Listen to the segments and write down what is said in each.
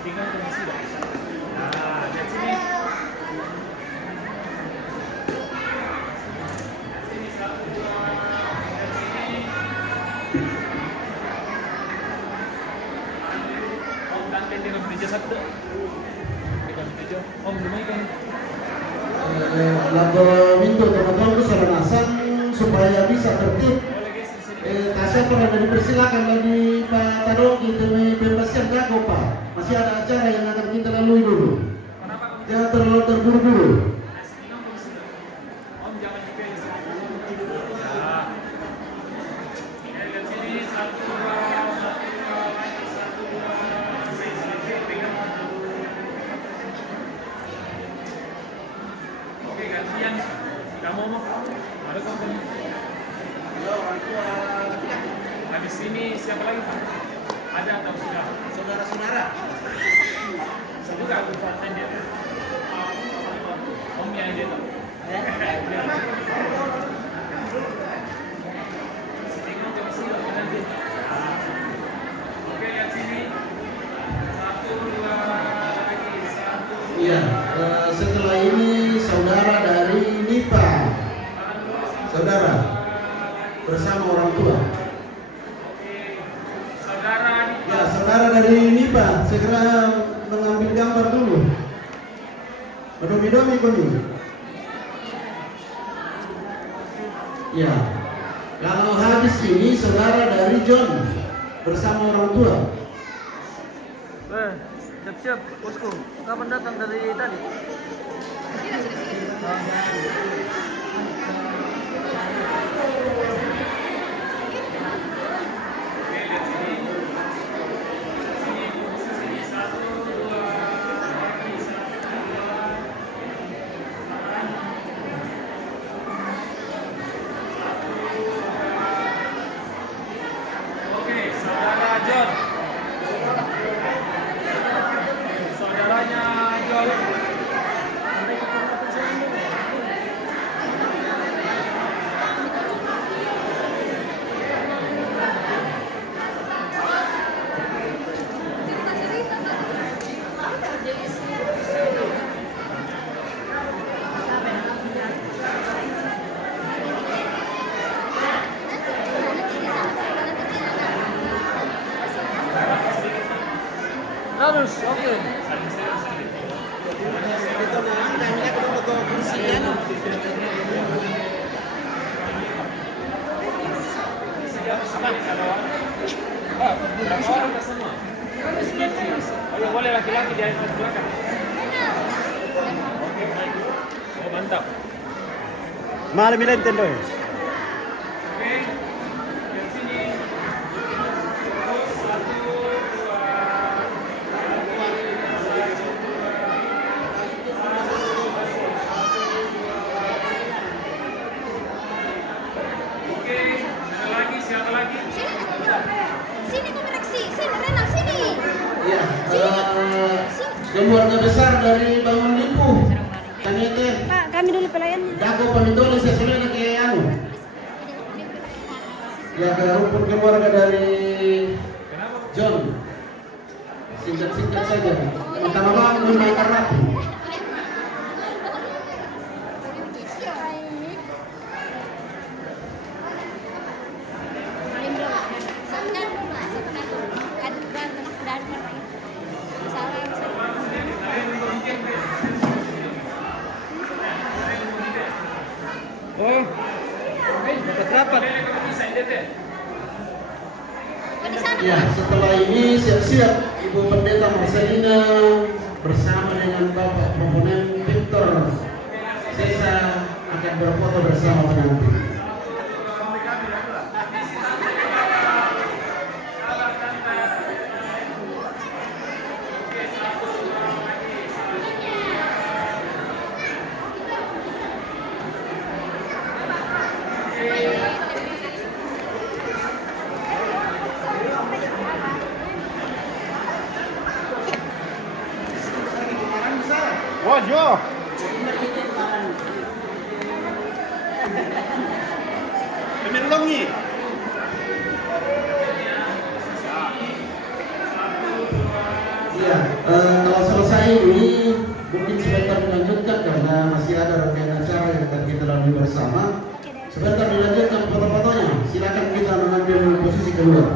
tinggal komisi dah. Nah, lihat sini. Om nanti dia bekerja satu. Kita bekerja. Om lumayan. Lagu minta teman-teman itu saranasan supaya bisa tertib. Kasih pernah dipersilakan lagi Pak Taroki demi pembahasan jago Pak. Masih ada acara yang akan kita lalui dulu. Jangan terlalu terburu-buru. Om jangan juga ya. Lihat sini satu dua lagi satu dua. Oke gantian. Kamu mau? Ada konten. Habis ini siapa lagi Pak? Ada atau sudah? Saudara-saudara. Juga aku konten dia. Omnya dia tuh. Oke lihat sini. Satu dua lagi satu. Iya. Setelah ini saudara dari NIPA. Saudara bersama orang tua. Ya, saudara dari NIPA segera mengambil gambar dulu. Berdomi-domi kunjung. Ya, kalau habis ini saudara dari John bersama orang tua. Siap-siap, bosku. Kapan datang dari tadi? Harus, oke. Boleh laki-laki di belakang. Oke, baik. Oh, mantap. Malam ini Nintendo. Oke. Lihat sini. Terus satu, dua. Oke, ada lagi, siapa lagi? Sini koneksi, sini Renal, sini. Ya, keluarga besar dari Bangun Lipu. Kami teh. Pak, kami dulu pelayannya. Dago pamitoli sesuai ke anu. Ya, ke rumput keluarga dari John. Singkat-singkat saja. Pertama menggunakan rapi. Oh, dapat rapat. Ya, setelah ini siap-siap Ibu Pendeta Marcelina bersama dengan Bapak Komponen Victor Sesa akan berfoto bersama penanti. Wajo. Pemirlongi. Ya, keluar.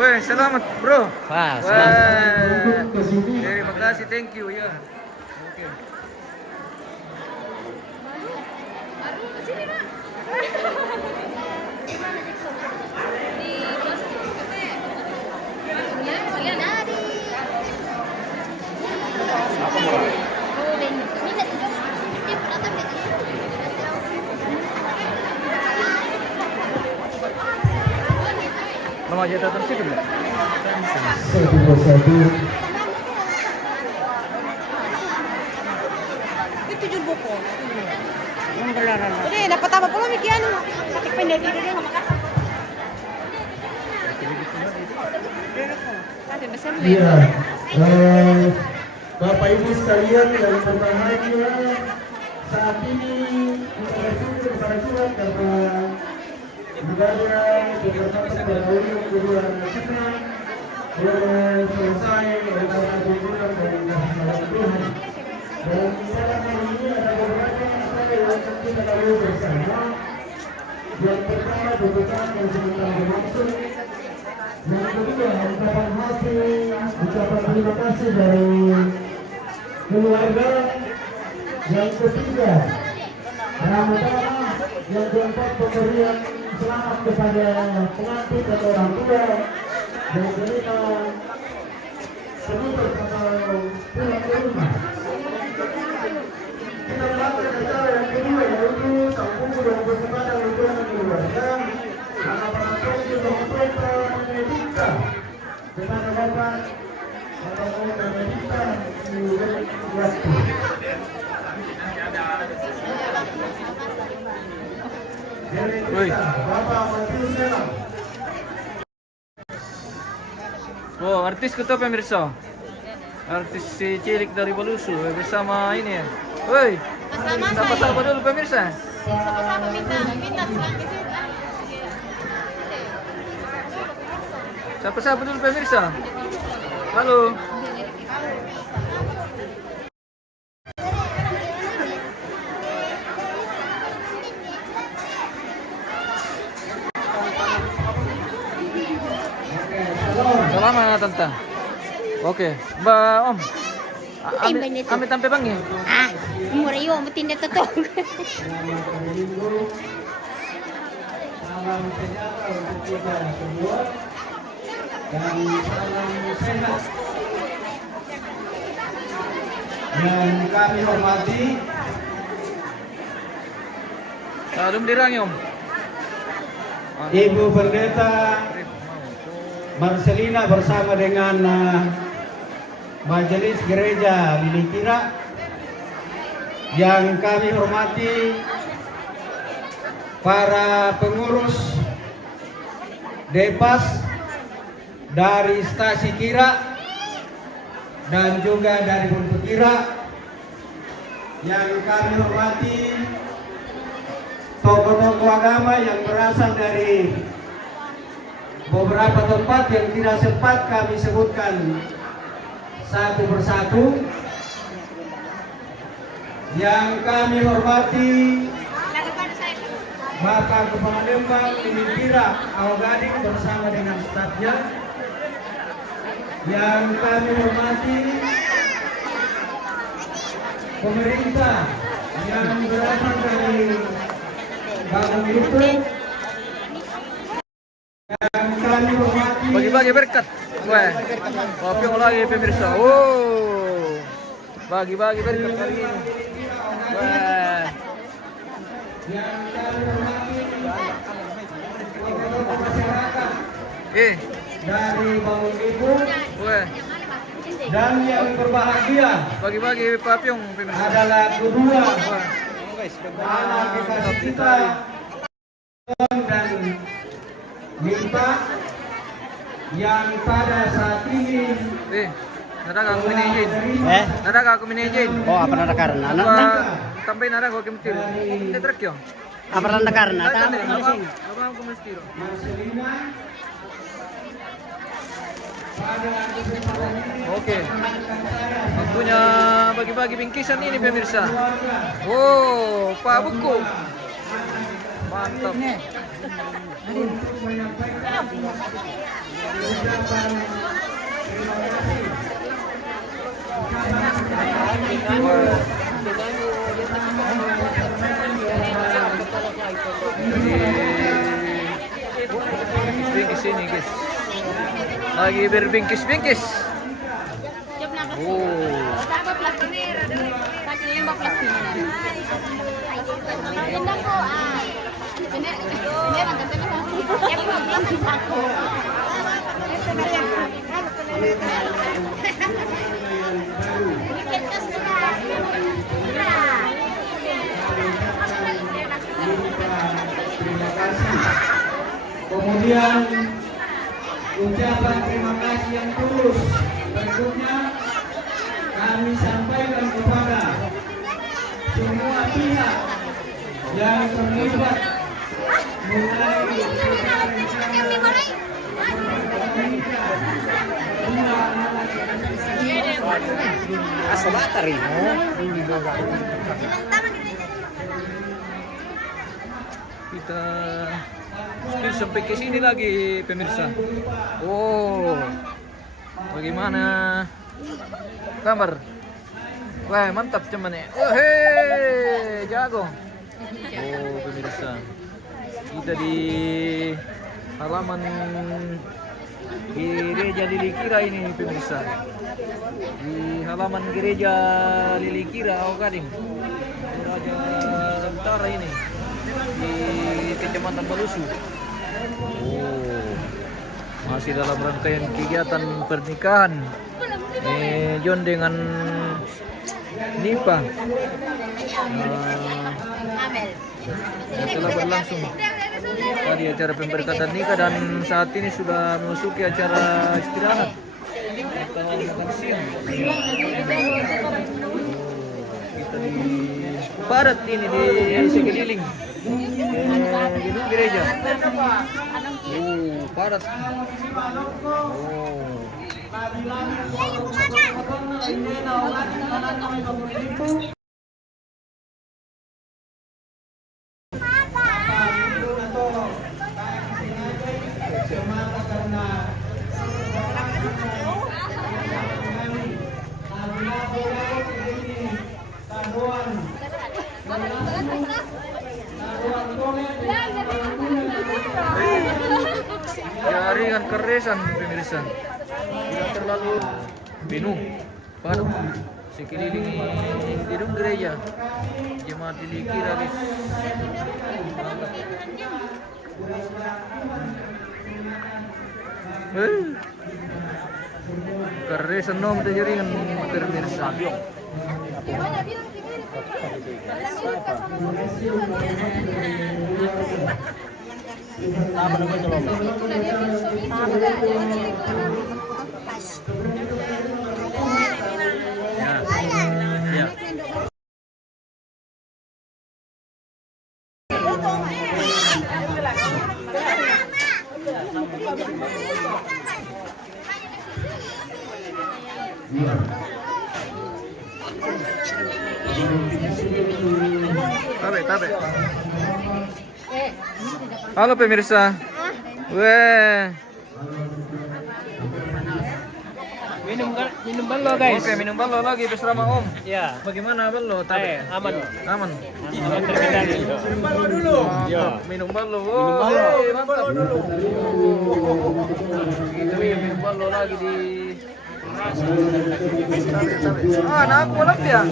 Weh, selamat bro. Wah, Weh, Ke sini. terima kasih, thank you ya. Oke. Baru ke sini, Pak. Gimana Jackson? Di Plaza Cafe. Ya, kalian ada. Oh, dan minat juga. Dia pernah tampil. Mama aja datang sih kan? 1-2-1. Itu jud buko. Udah dapat apa pula mikian? Sakit pendek itu dia nggak makan. Ada besar Iya, Bapak Ibu sekalian yang berbahagia, saat ini kita bersyukur kepada Tuhan karena ibadah keberkatan berakhir kedua kita boleh selesai karena dukungan dari Tuhan. Dan pada hari ini ada beberapa masalah yang akan kita lalui bersama. Yang pertama dukungan yang sebentar bermaksud. Yang kedua, ucapan hati, ucapan terima kasih dari keluarga. Yang ketiga, Ramadan. Yang keempat, pemberian selamat kepada pengantin dan orang tua. Yang kelima, penutup atau pulang ke rumah. Kita melakukan acara yang kedua yaitu sambung yang berkepada untuk keluarga. Anak penonton juga memperoleh Medika kepada Bapak Medika di waktu. Bapak Matius Sela. Oh, artis kita pemirsa. Artis si cilik dari Balusu bersama ini ya. Woi, Bersama sapa-sapa dulu pemirsa. Siapa-siapa minta selang di situ. Sapa-sapa dulu pemirsa. Halo. Selamat tante. Oke, Mbak Om. Amit sampai bang ya? Ah, murah yo betinda tetong. Salam sejahtera untuk kita semua dan salam sehat. Yang kami hormati Salam dirang Om. Ibu Pendeta Marcelina bersama dengan Majelis Gereja Lili Kira. Yang kami hormati para pengurus Depas dari Stasi Kira dan juga dari Buntu Kira. Yang kami hormati tokoh-tokoh agama yang berasal dari beberapa tempat yang tidak sempat kami sebutkan satu persatu. Yang kami hormati Bapak Kepala Lembang Lili Aogading bersama dengan stafnya. Yang kami hormati pemerintah yang berasal dari Bangun YouTube. Yang kami hormati Bagi-bagi berkat. Weh, kopi lagi pemirsa. Oh, bagi-bagi berkat kali ini. Weh. yang kami hormati tokoh-tokoh masyarakat dari Bangun Ibu. Weh, Dan yang berbahagia bagi-bagi papyong pemirsa. adalah kedua Weh. anak kekasih kita dan Minta yang pada saat ini Nada ka ako minijin. Nada ka ako minijin. Oh, apa nada karena? Tambay nada ko kimtil. Hindi trak yun. Apa nada karena? Abang ko mistiro. Marcelina Oke. Waktunya bagi-bagi bingkisan ini pemirsa. Wow, Pak Buku. Mantap. Bingkis ini guys. Lagi berbingkis-bingkis. Oh. Terima kasih. Kemudian ucapan terima kasih yang tulus berikutnya kami sampaikan kepada semua pihak yang terlibat mulai Kita speed sampai ke sini lagi pemirsa. Oh, bagaimana kabar? Wah mantap cuman ya. Oh hei, jago. Oh pemirsa, kita di halaman gereja Lilikira ini pemirsa. Di halaman gereja Lilikira Gading, Raja Lentara ini di Kecamatan Balusu. Oh, masih dalam rangkaian kegiatan pernikahan John dengan Nipa. Setelah berlangsung tadi acara pemberkatan nikah dan saat ini sudah memasuki acara istirahat atau makan siang. Kita di padat ini di sekeliling gedung gereja. Oh, padat. Oh. Jaringan keresan pemirsa, tidak terlalu penuh, padat sekeliling gedung gereja jemaat Lilikira guys. Keresan nom jaringan pemirsa. Tabe. Halo pemirsa. Weh. Minum ballo guys. Oke, minum ballo lagi bersama Om. Ya. Bagaimana ballo? Aman. Aman. Aman terkendali. minum ballo dulu. Ya. Minum ballo. Oh, mantap. Kita minum ballo lagi di Ah, nah aku bolak dia.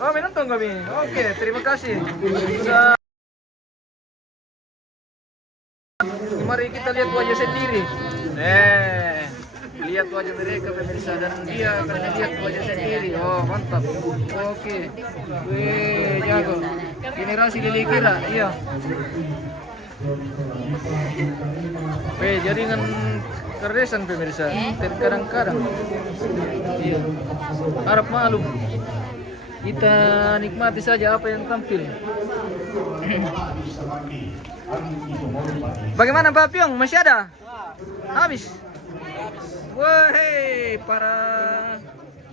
Oh, menonton kami. Oke, terima kasih. Sudah. Mari kita lihat wajah sendiri. Lihat wajah mereka pemirsa dan dia akan lihat wajah sendiri. Oh, mantap. Oke. Wih, jago. Generasi Lilikira, iya. Wih, jaringan keresan pemirsa. Terkadang-kadang. Iya. Harap maklum. Kita nikmati saja apa yang tampil. Bagaimana Pak Piong? Masih ada? Habis. Wahai para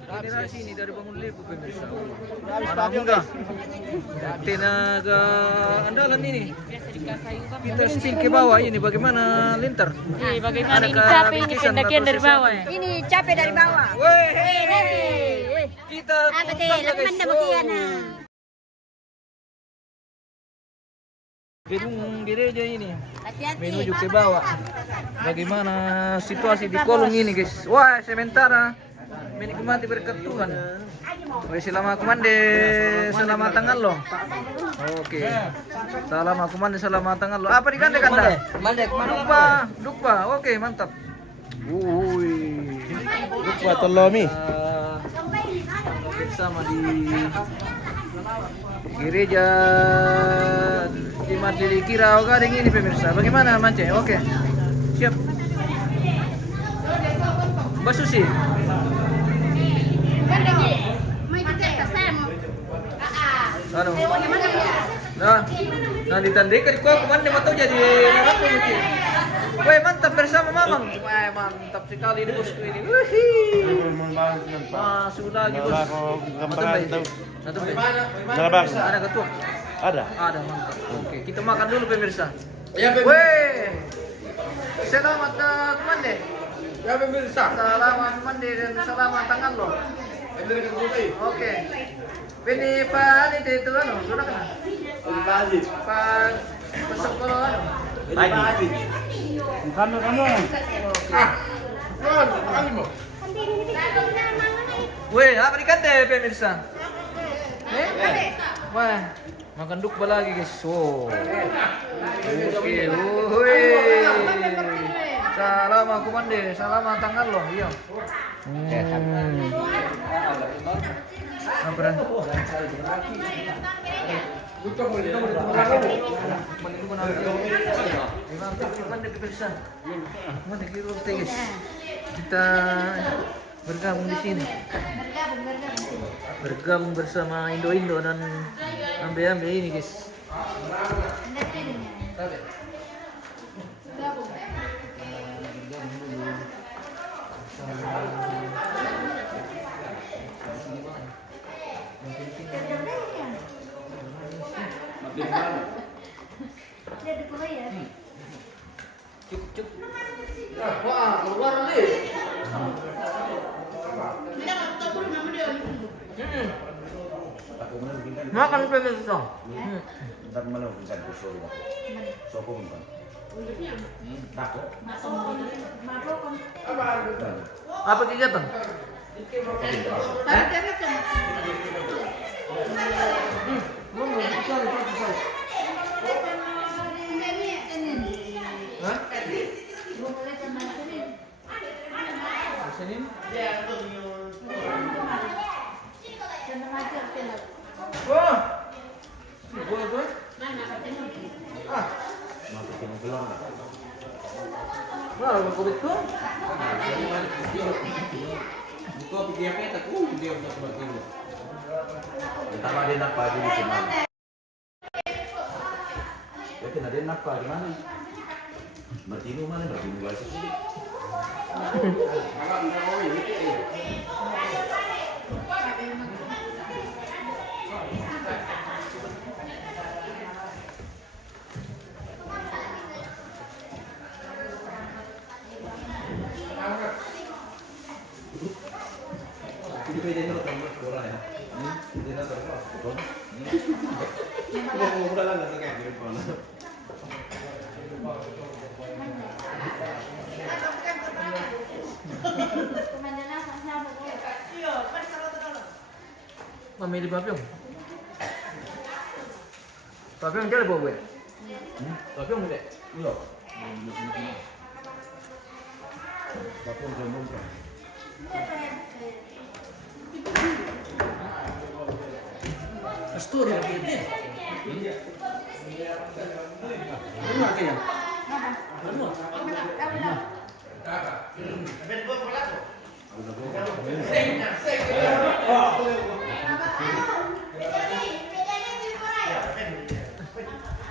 generasi ini dari Bangun Lebu pemirsa. Anak muda. Tenaga andalan ini. Kita spill ke bawah ini bagaimana lintar? Bagaimana ini Adakah capek ini bingkisan pendakian atau dari bawah ya? Ini capek dari bawah. Weh, kita Apa teh? tumpang, Lakukan guys. dah bagian. Gedung gereja ini Hati-hati. menuju ke bawah. Bagaimana situasi di kolong ini, guys? Wah, sementara menikmati berkat Tuhan. Weh, selama kumande selama tanggal lo. Oke. Selama kumande selama tanggal lo. Apa digande kanda? Dukpa. Oke, mantap. Wuih. Dukpa tolomi. Bersama di gereja Jemaat Lili Kirau Gading ini pemirsa. Bagaimana Mance? Oke. Siap. Mbak Susi. Anu. Nah ditandai ke kau kemana mau jadi narako mungkin. Woi mantap bersama Mamang. Wah mantap sekali ini bosku ini. Sudah lagi bos. Satu ada ketua. Ada mantap. Oke kita makan dulu pemirsa. Woi selamat kemana? Ya pemirsa. Selamat kemana dan selamat tangan lo. Oke. Ini Pak ini itu kan, sudah kan? Pak sekolah kan? Lagi. Kamu. Weh, apa ikan deh pemirsa? Wah, makan dukba lagi guys. Oh. Oke, woi. Salam aku mande, salam tangan lo, iya. Apa? Kita bergabung di sini. Bergabung bersama Indo dan ambe-ambe ini, guys. Cukup. Wah, keluar nih. Makan pemirsa. Ntar malam bisa kusuk. Sopo bukan. Takut. Apa kegiatan? Ditama din apa di mana? Jadi ada apa di mana? Bertinu mana bertinu bahasa sini. Ini beda nih kalau bola ya. Ini nasi apa? Betul. Ini bola lah nasi kayak gitu. Mamili papyong. Papyong jadi bawa gue. Papyong gede. Iya. Papung jombong kan. Story lagi ini. Ini lagi ya.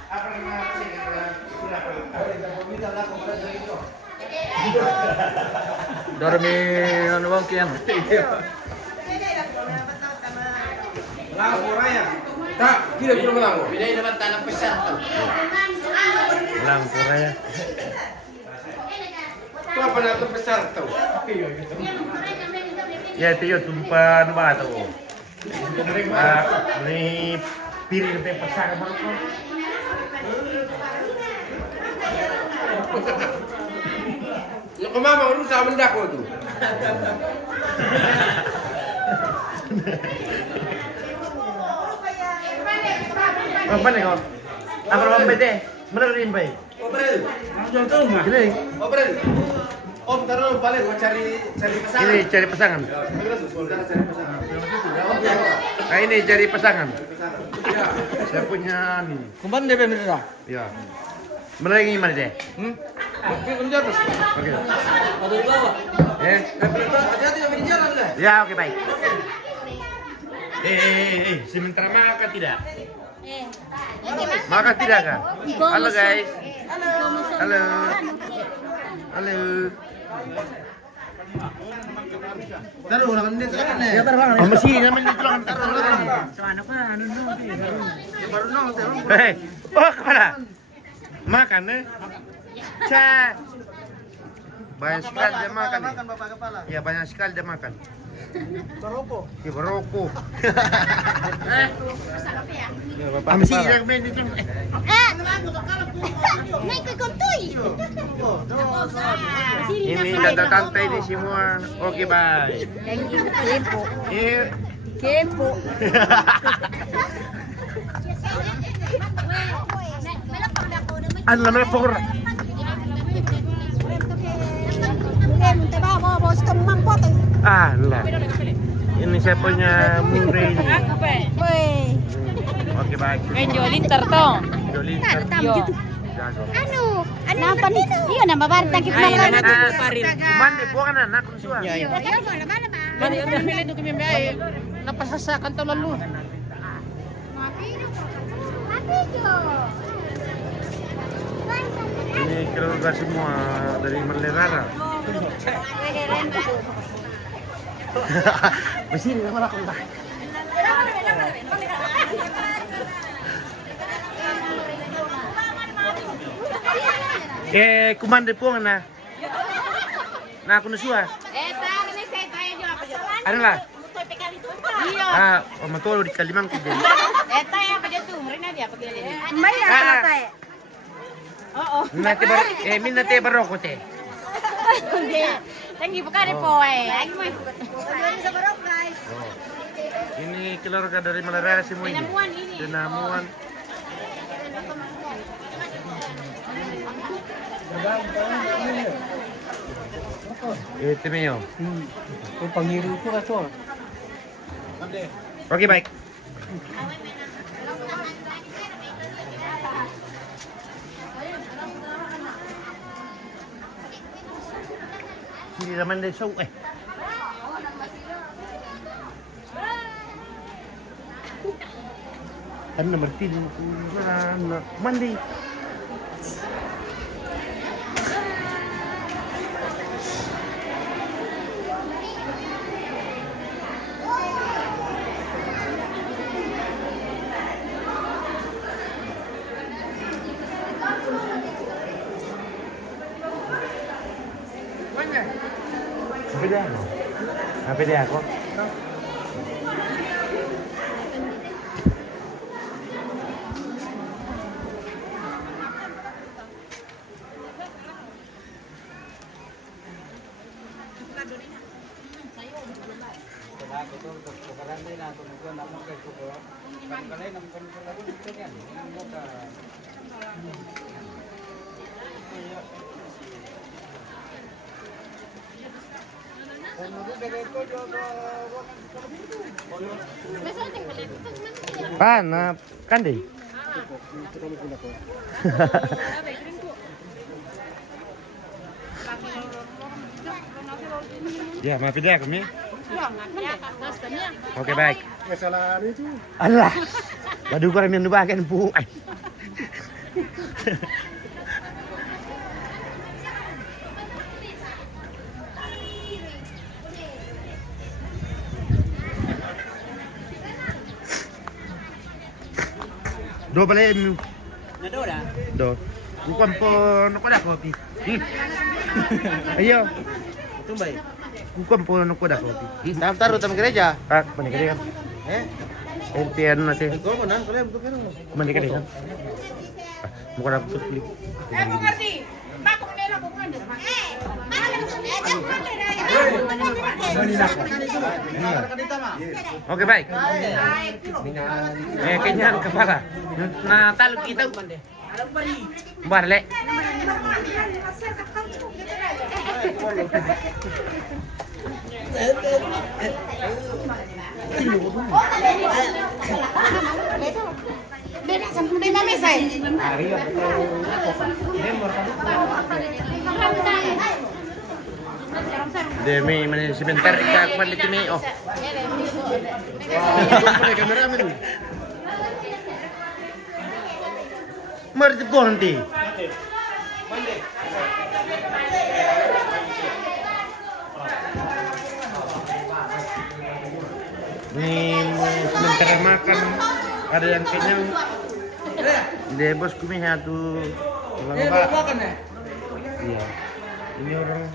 Apa nama sih? Dormi anu bang kian. Melango raya. Tak, tidak perlu melango. Lang Korea. Itu apa nama besar tahu? Ya itu yo tumpan ba to. Ni piring teh pasar bangko. Lo kemana rusak mendak lo tuh? Apa nih kau? Apa bang bete? Bener nih bay. Oh beren. Jangan tahu mah. Ini, Oh beren. Om taruh balik mau cari pasangan. ini cari pasangan. Saudara cari pasangan. Nah ini cari pasangan. Ya. Saya punya nih. Kumpan deh bener. Ya. Merengi gimana deh? Oke, kerja terus. Oke. Ada di bawah. Hati-hati sampai di jalan deh. Ya oke baik. Sementara makan tidak? Makan tidak kan? Halo guys. Halo. Halo. Taruh ulang ini kan ya. Oh, mesti namanya itu kan taruh kan. Hei, oh kemana? Makan eh? Cak. Banyak sekali dia makan. Bapak kepala. Ya banyak sekali dia makan. Baroko. Ya baroko. Ya bapak. Eh, naik ke kontoy. Ini tante ini semua. Oke bye. Kepo. Iya. Kepo. Ano naman po? Ah, lah. Ini saya punya mungre ini. Oke baik. Jolinter to. Jolinter. Jago. Napa nih? Iya, nambah barita kita malam. Mande bukan anak suah. Mari udah pilih tuh kami bae. Napasasakan to lalu. Ini keluarga semua dari Merlerara. Mesin malah kau tak. Kumande po na. Na ako nasuha. Ano lah? Ah, matulog di kalimang ko din. Nate bar minate baroko te. Tanggi bukan po eh. Ini keluarga dari Merlerara semua ini. Dinamuan. Itu Mio. Pangiru ko kaso. Oke baik. Hindi naman din show eh. Ano na Martin? Monday. Pwede ako? Pan, kan deh. Ya, maafin deh kami. Oke baik. Kesalahan itu. Allah. Baduh ko rin yung nubagan po. Ay. Do balay mi. Nado dah. Do. Bukan po nakoda kopi. Ayo. Tumbay. Bukan po nakoda kopi. Taruh tam gereja. Ah, mana kali kan? Entian nasi. Kau mana? Kau yang betul kan? Mana kali kan? Bukan aku tuh. mengerti. Bakok nila ko kundo. Oke baik. Kenyang kepala. Nah taluk kita. Balik. Beda sama di mami saya. Demi mana sebentar kita balik ini. Oh. Kamera ambil. Mari nanti. Ini sementara makan ada yang kenyang. Dia bos kami satu. Makan ya? Iya. Ini orang.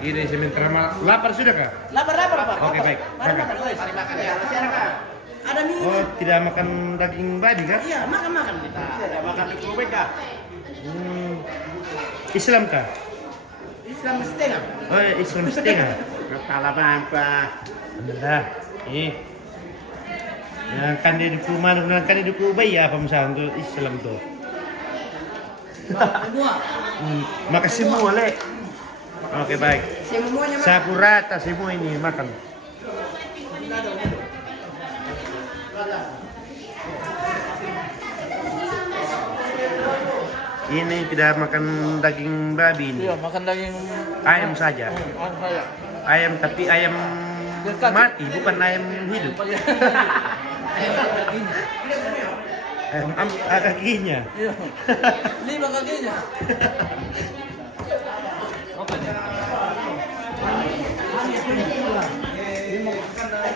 Ini sementara makan. Lapar sudah kah? Lapar Pak. Oke baik. Makan. Makan ya. Masyarakat. Ada mie. Oh tidak makan daging babi kan? Iya, makan kita. Tidak makan mie kubek kah? Islam kah? Islam setengah. Oh Islam setengah. Kepala apa? Alhamdulillah. Yang kan dia duku mana kan dia duku bayi apa misalnya untuk Islam tu. Makasih semua le. Oke baik. Semuanya Sapu rata semua ini makan. Ini tidak makan daging babi ini. Iya, makan daging Ayam saja. saya. Ayam tapi ayam mati bukan ayam hidup. Ayam kakinya. Iya. 5 kakinya.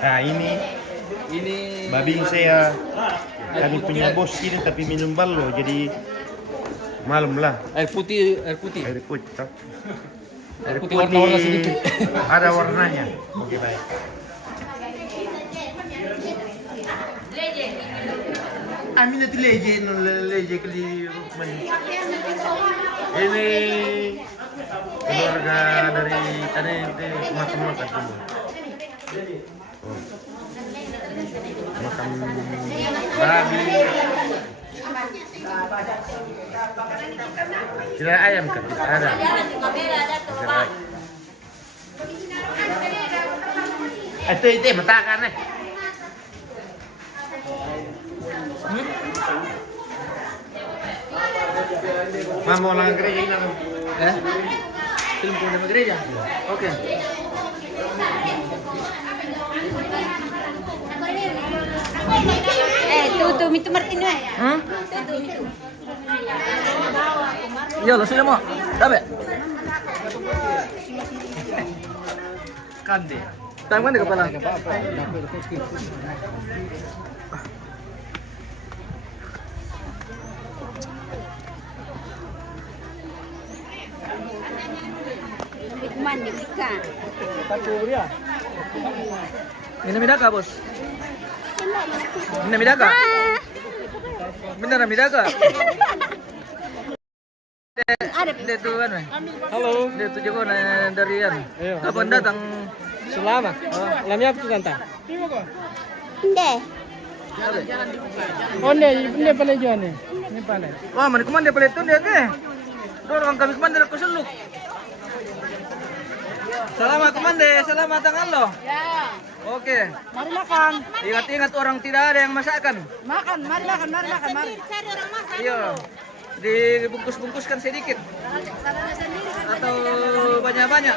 Nah ini babi saya kami punya bos ini tapi minum balo jadi malam lah Air putih. air putih toh. Air putih warna-warna sedikit. Ada warnanya. Oke baik. Amin itu leje kali rumahnya. Ini keluarga dari tadi itu makan semua. Oh. Makan babi. Tidak ayam kan? Ada. Oke, baik. Itu matakan eh. Mau ulang gereja ini apa? Film punya gereja. Oke. Tuh itu Martino. Iya, lo sudah mau. Dapat. Kande. Tangan di kepala. Mandi kita. Ini midaka, bos. Ini midaka. Beneran midaka. Dia tuh kan, halo. Dia tuh juga dari Yan. Kapan datang? Selama. Lamnya apa tuh tante? Inde. Oh, ini pala jual nih. Ini pala. Wah, mana kemana dia peletun dia ke? Dorong kami kemana aku seluk. Selamat kemana? Selamat tangan lo. Ya. Oke. Mari makan. Ingat-ingat orang tidak ada yang masakan. Makan, mari makan, mari. Cari orang makan. Iya. Dibungkus-bungkuskan sedikit. Atau banyak-banyak.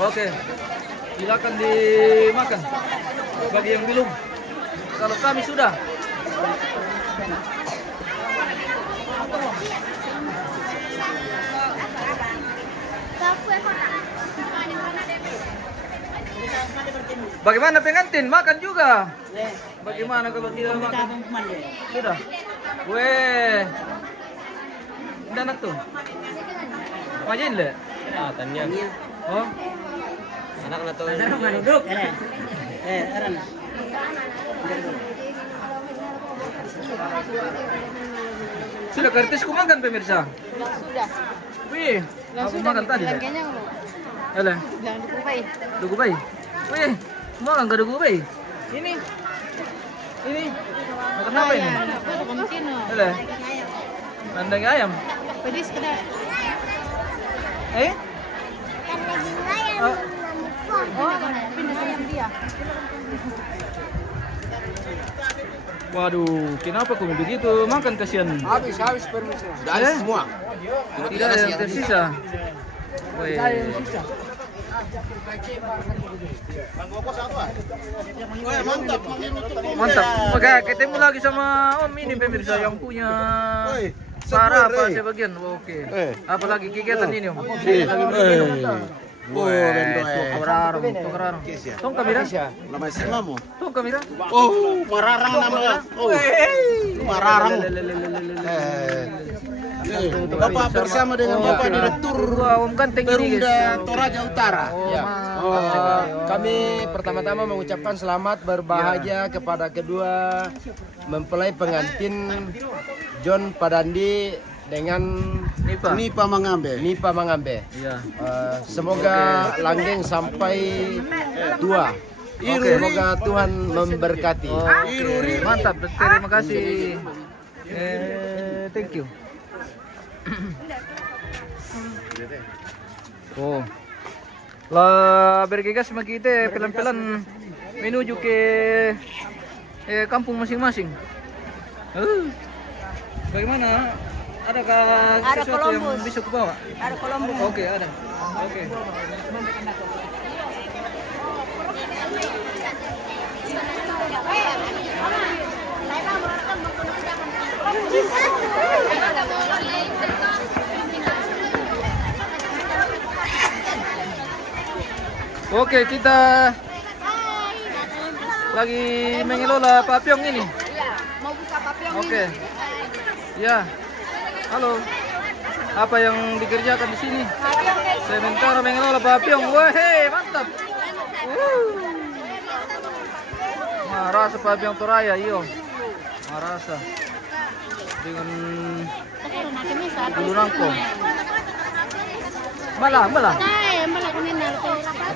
Oke. Silakan dimakan. Bagi yang belum. Kalau kami sudah. Kapu ya kota. Bagaimana pengantin? Makan juga. Bagaimana kalau tidak makan? Sudah. Weh. Udah anak tuh. Majain le? Ah, tanya. Oh. Anak na to. Duduk. Sudah kartisku makan pemirsa. Sudah. Wih, aku makan tadi. Bilang kenyang loh. Alah, Bilang dikupai. dugu bay. Wih, makan ke dugu bay. Ini. Makan apa ini? Mungkin loh. Alah. Kandang ayam. Pedis kena. Eh? Oh, Oh, pindah ayam dia. waduh, kenapa kau begitu? Makan kasihan. Habis permisi. Sudah ada semua. Tidak ada yang tersisa. Wih. Mantap. Oke, ketemu lagi sama Om ini pemirsa yang punya sarap sebagian. Oke. Apalagi kegiatan ini Om. Lagi minum. Tukararong. Tong kamera. Nama istimewa. Tong kamera. Oh, mararang nama. Oh, mararang. Bapak bersama dengan Bapak Direktur Om Ganteng ini Perumda guys. Toraja Utara. Ya. Kami pertama-tama mengucapkan selamat berbahagia kepada kedua mempelai pengantin John Padandi dengan Nipa. Nipa Mangambe. Iya. semoga langgeng sampai tua. Semoga Tuhan memberkati. Oke, mantap. Terima kasih. Thank you. Oh. Lah bergegas kita pelan-pelan menuju ke kampung masing-masing. Bagaimana? Adakah Ada sesuatu yang Columbus. bisa kubawa? Ada Kolombo. Oke, ada. Oke. Oke, kita lagi mengelola papyong ini. Mau buka papyong Oke. Ya. Halo. Apa yang dikerjakan di sini? Sementara mengelola papyong. Wah, mantap. Marasa papyong Toraya, iyo. Marasa. Dengan bulu nangko. Malah.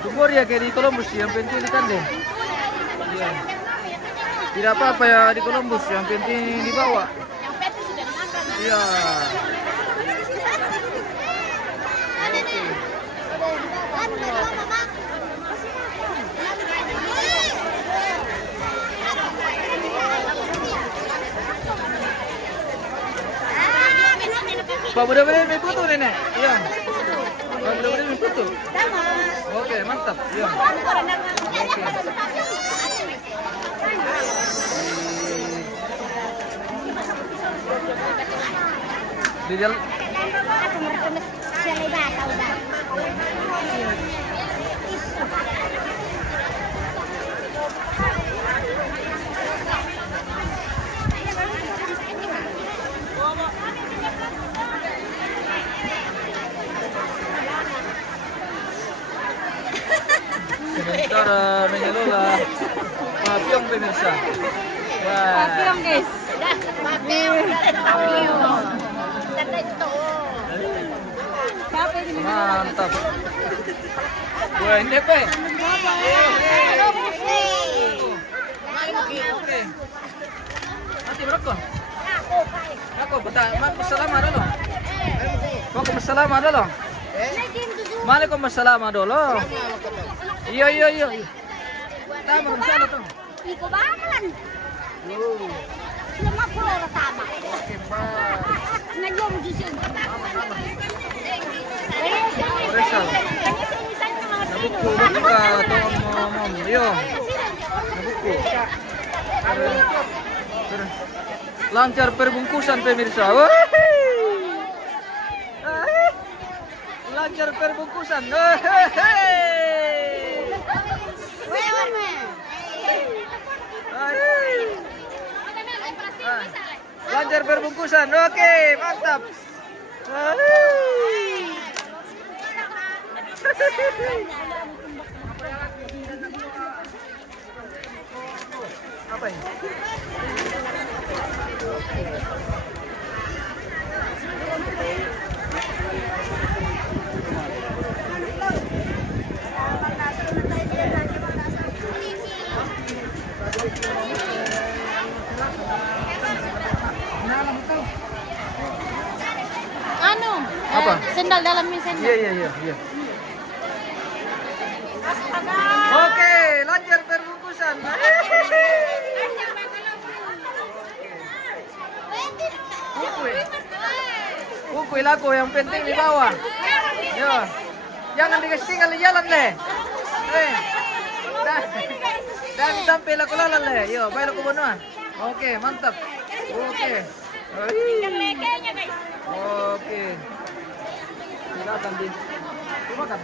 Itu ya kayak di Columbus, yang penting ikan deh. Iya. Tidak apa-apa ya di Columbus, yang penting dibawa. Iya. Pak mudah-mudahan may puto nenek. Iya. Pak mudah-mudahan may puto. Oke, mantap. Iya. Oke. Di jalan. Sementara mengelola papyong pemirsa. Wah. Papyong guys. Mantap. Wah, ini apa? Oke. Nanti berapa? Aku bersalaman dulu. Aku bersalaman dulu. Waalaikumsalam dulu. Iya. Tama sana tuh. Iko bangan. Lama po na tama. Nagyom jusin. Resal. Nabuko ka tuon mo mom. Iyo. Nabuko. Lancar perbungkusan pemirsa. Lancar perbungkusan. Lancar berbungkusan. Oke, mantap. Apa ini? Anu, Apa? Sendal dalamnya sendal. Iya. Oke, lancar berbungkusan. Bukui laku yang penting di bawah. Yo. Jangan dikasih tinggal di jalan deh. Dan tampil aku lalan deh. Yo, baik aku bunuh. Oke, mantap. Oke. Oke. Silakan di. Makan.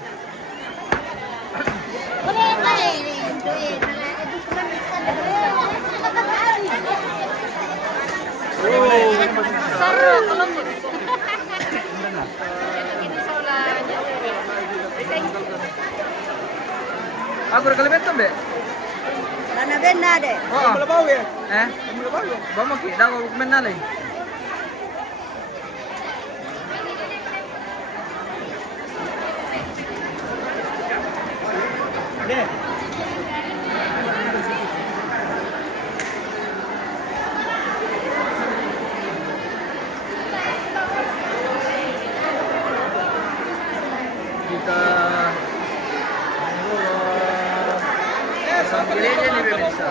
Seru Columbus. Aku rekalimentum deh. Lana benda deh. Oh. Bau ya? Bau mo ki, daw ko menalay. Kita sampai gereja nih pemirsa.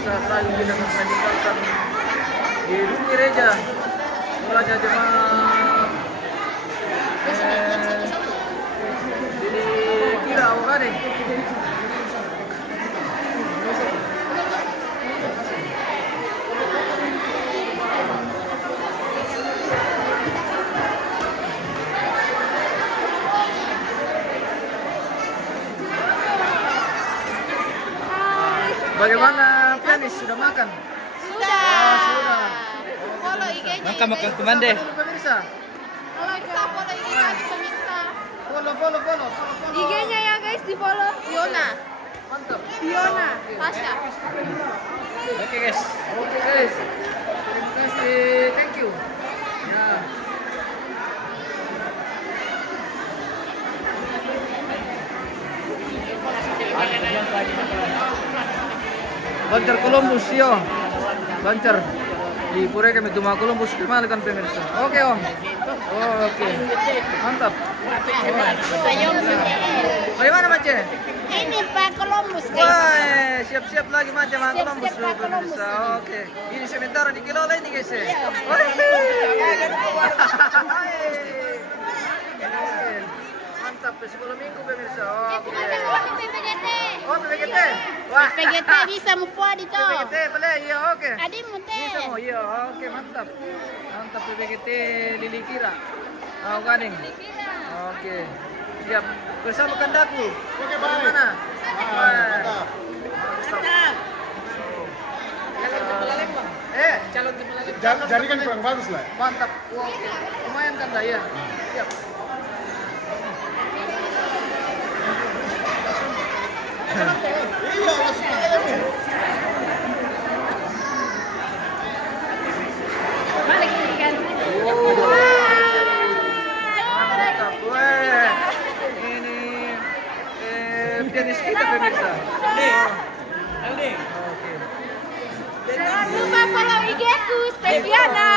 Saat lagi kita meninggalkan gedung gereja, mulanya jemaah kira apa nih? Bagaimana pianis, sudah makan? Sudah. Follow IG-nya. Makan kumande. Kalau Pemirsa. bisa follow IG-nya pemirsa. Follow. IG-nya ya guys, di follow. Fiona. Mantap. Fiona. Pasha. Oke guys. Terima kasih. Thank you. Ya. Lancar Columbus yo. Lancar. Di pura kami Tuma Columbus kemalakan pemirsa. Oke om. Oke. Mantap. Bagaimana Mace? Ini Pak Columbus guys. Wah, siap-siap lagi Mace Pak Columbus Siap-siap Pak Columbus. pemirsa. Oke. Ini sementara di Kilola ini guys ya. Oke. Mantap 10 minggu pemirsa. Oke. PPGT. Oh, PPGT. Wah. PPGT bisa mumpua di to. PPGT boleh, iya oke. Adi mute. Bisa mau, iya oke mantap. Mantap PPGT Lili Kira. Tahu ganing. Oke. Siap. Bersama kandaku. Oke, baik. Mana? Mantap. Calon Jempol Lembang. Calon Jempol Lembang. Jaringan kurang bagus lah. Mantap. Oke. Lumayan kan dah ya. Siap. Mantap. Weh. Ini pianis kita pemirsa. Aldi. Oke. Jangan lupa follow IG-ku, Steviana.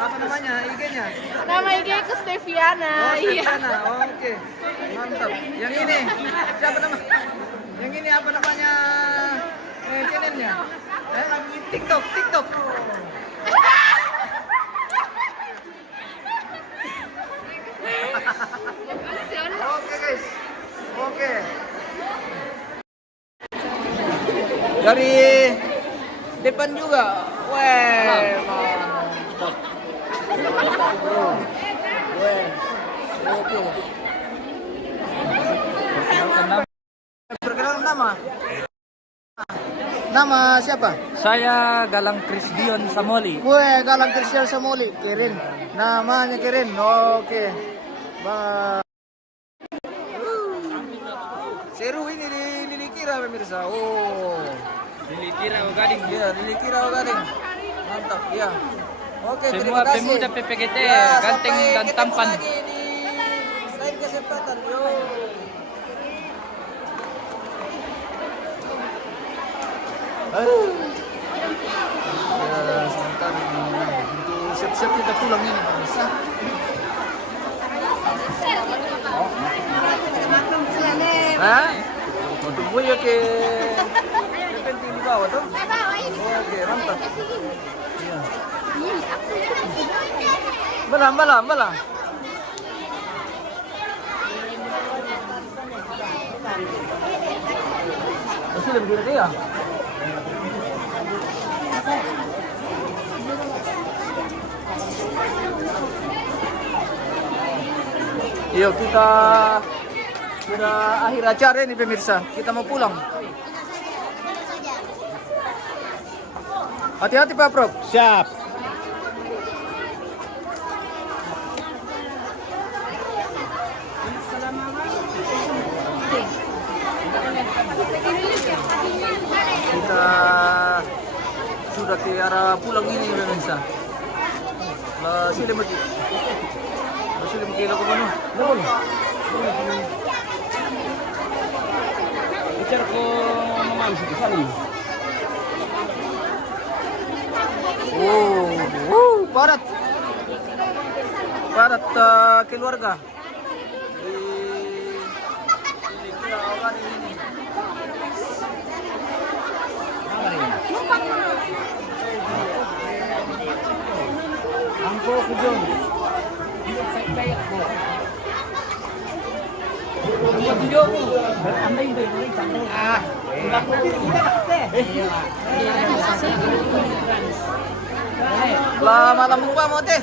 Apa namanya IG-nya? Nama IG-ku Steviana. Oh, Iya. Steviana. Oke. Mantap. Yang ini siapa nama? Yang ini apa namanya? Channelnya? TikTok. Oke guys. Oke. Dari depan juga. Weh, mantap. Oke. Perkenalkan nama. Nama siapa? Saya Galang Krisdion Samoli. Gue Galang Christian Samoli, Kirin. Namanya Kirin. Oke. Seru ini di Lilikira pemirsa. Oh. Lilikira Gading. Iya, Lilikira Gading. Mantap, ya. Oke, Semua terima kasih. pemuda PPGT, Ya, ganteng sampai dan ketemu tampan. lagi di lain kesempatan. Yo. Ya, sebentar untuk siap-siap kita pulang ini. Bisa. Hah? Mau tunggu ya ke penting di bawah tuh. Oke, mantap. Balang. Masih lebih gede ya? Yuk kita sudah akhir acara ini pemirsa. Kita mau pulang. Hati-hati Pak Prof. Siap. Kita sudah ke arah pulang ini pemirsa. Sila magi. Sila magi lagu mana? Bicara ko mamang sa sana. Barat keluarga di Kilauan ini. Angko ko dyan. Lama lambung ba mo, te?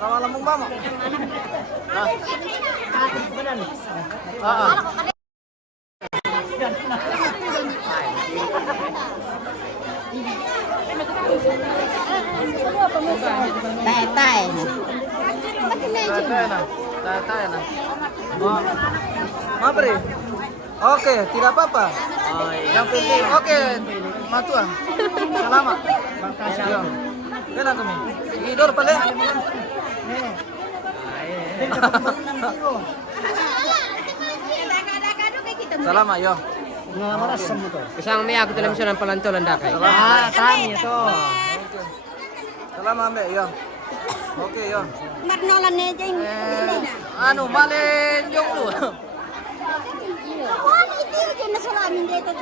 Lama lambung ba mo? Tay. Tay na. Mabri. Oke, tidak apa-apa. Yang penting, oke, matua. Selamat. Makasih. Kena kami. Idol pala. Selamat yo. Isang may ako television ng palantolan dakay. Kami itu. Selamat Mbak yo. Oke yo. Marnolan aja ini. Anu malen yung lu. Wah, itu aja nasalamin dia itu.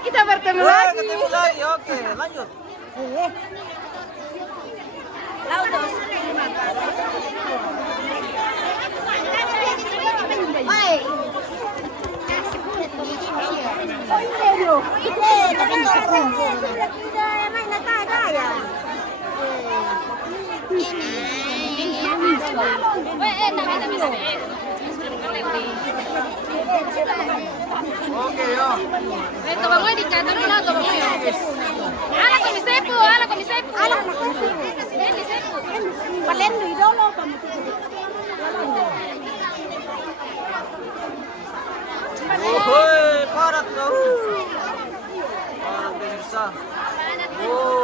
Kita bertemu Wah, lagi. ketemu lagi. Oke, lanjut. Laudos. Hai. Oke, yo. Ito ba mo di ka to na to ba mo? Ala ko mi sepo, ala ko mi sepo. Ala ko mi sepo. Palendo idolo pa mo. Ohoy, parat ka. Parat pemirsa. Oh.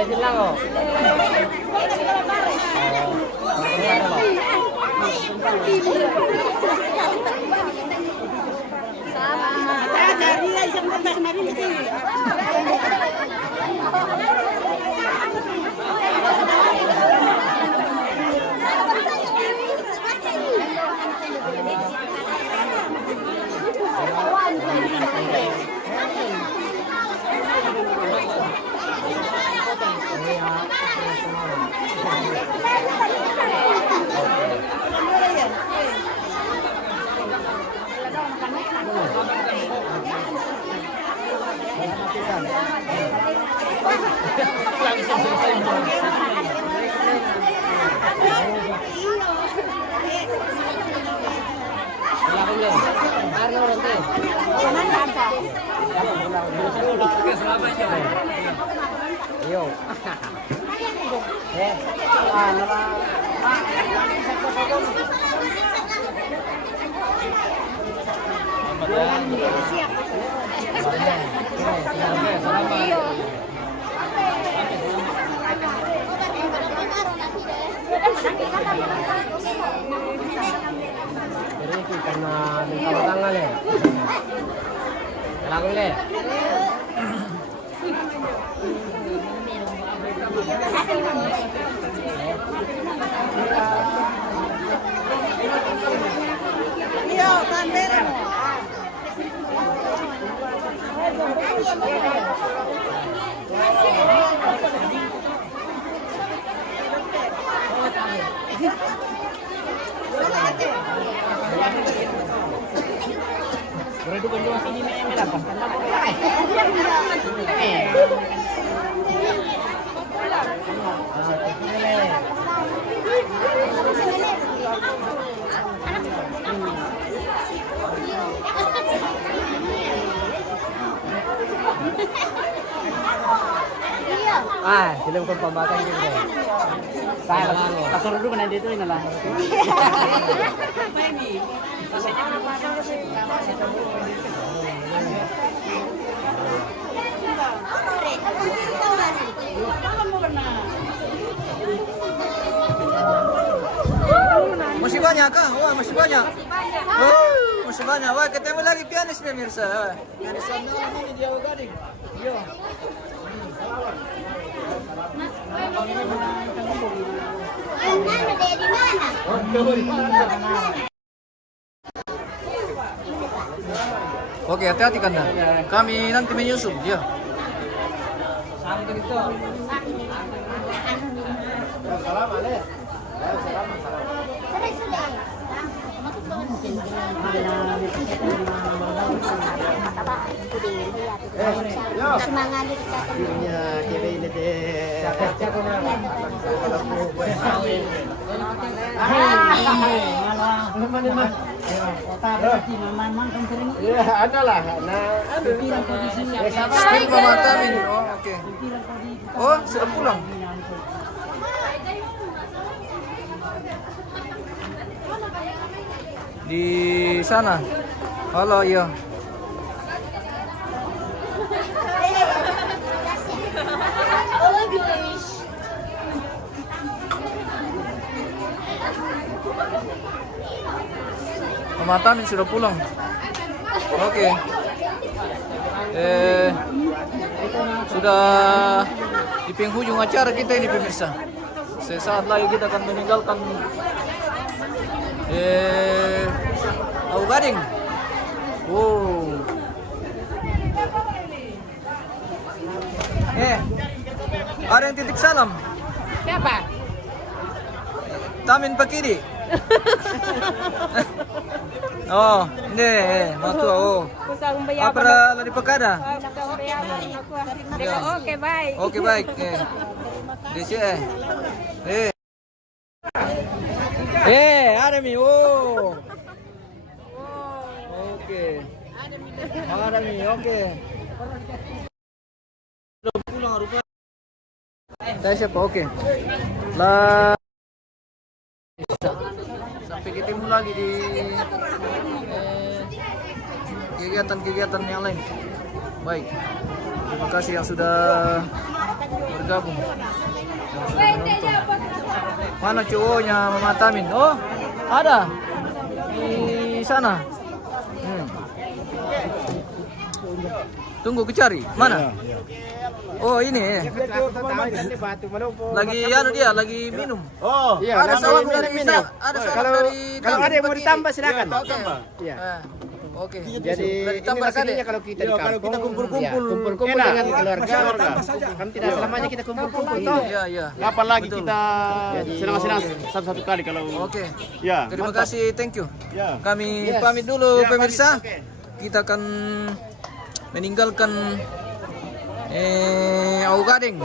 boleh silang oh. Yo. Karena minta tangan ya. Lagu le. Yo, bandera. Pero itu kunjung sini merah pas kan apa? Film kong pambata gitu deh. Saya pasar dulu kan itu ini lah. Masih banyak kah? Wah, masih banyak. Oh, masih banyak. Wah, ketemu lagi pianis pemirsa. Pianis ini dia Gading. Yo. Oke, hati-hati Kanda. Kami nanti menyusul, ya. Oh, oke. Oh, sudah pulang. Di sana. Halo, iya. Mama Tamin sudah pulang. Oke. Sudah di penghujung acara kita ini pemirsa. Sesaat lagi kita akan meninggalkan Au Gading. Wow. Ada yang titip salam. Siapa? Tamin Pakiri. Oh, ini matua. Oh. Apa lah di Pekada? Oke, baik. Oke, baik. Desi ada mi. Oh. Oke. Ada mi. Oke. Sudah pulang rupanya. Saya siapa? Oke. Lah. Sampai ketemu lagi di kegiatan-kegiatan yang lain. Baik. Terima kasih yang sudah bergabung. Mana cowoknya Mama Tamin? Oh, ada di sana. Tunggu kecari. Mana? Oh ini. Lagi dia lagi minum. Oh, iya. Ada salam dari minum. Ada salam dari. Kalau ada yang mau ditambah silakan. Iya. Oke. Jadi inilah sininya kalau kita di kampung. Kalau kita kumpul-kumpul. Kumpul-kumpul dengan keluarga. Kan tidak selamanya kita kumpul-kumpul toh. Iya. Kapan lagi kita senang-senang satu-satu kali kalau. Oke. Ya. Terima kasih, thank you. Ya. Kami pamit dulu pemirsa. Kita akan meninggalkan Augadeng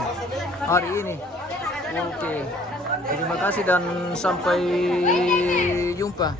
hari ini. Oke. Terima kasih dan sampai jumpa.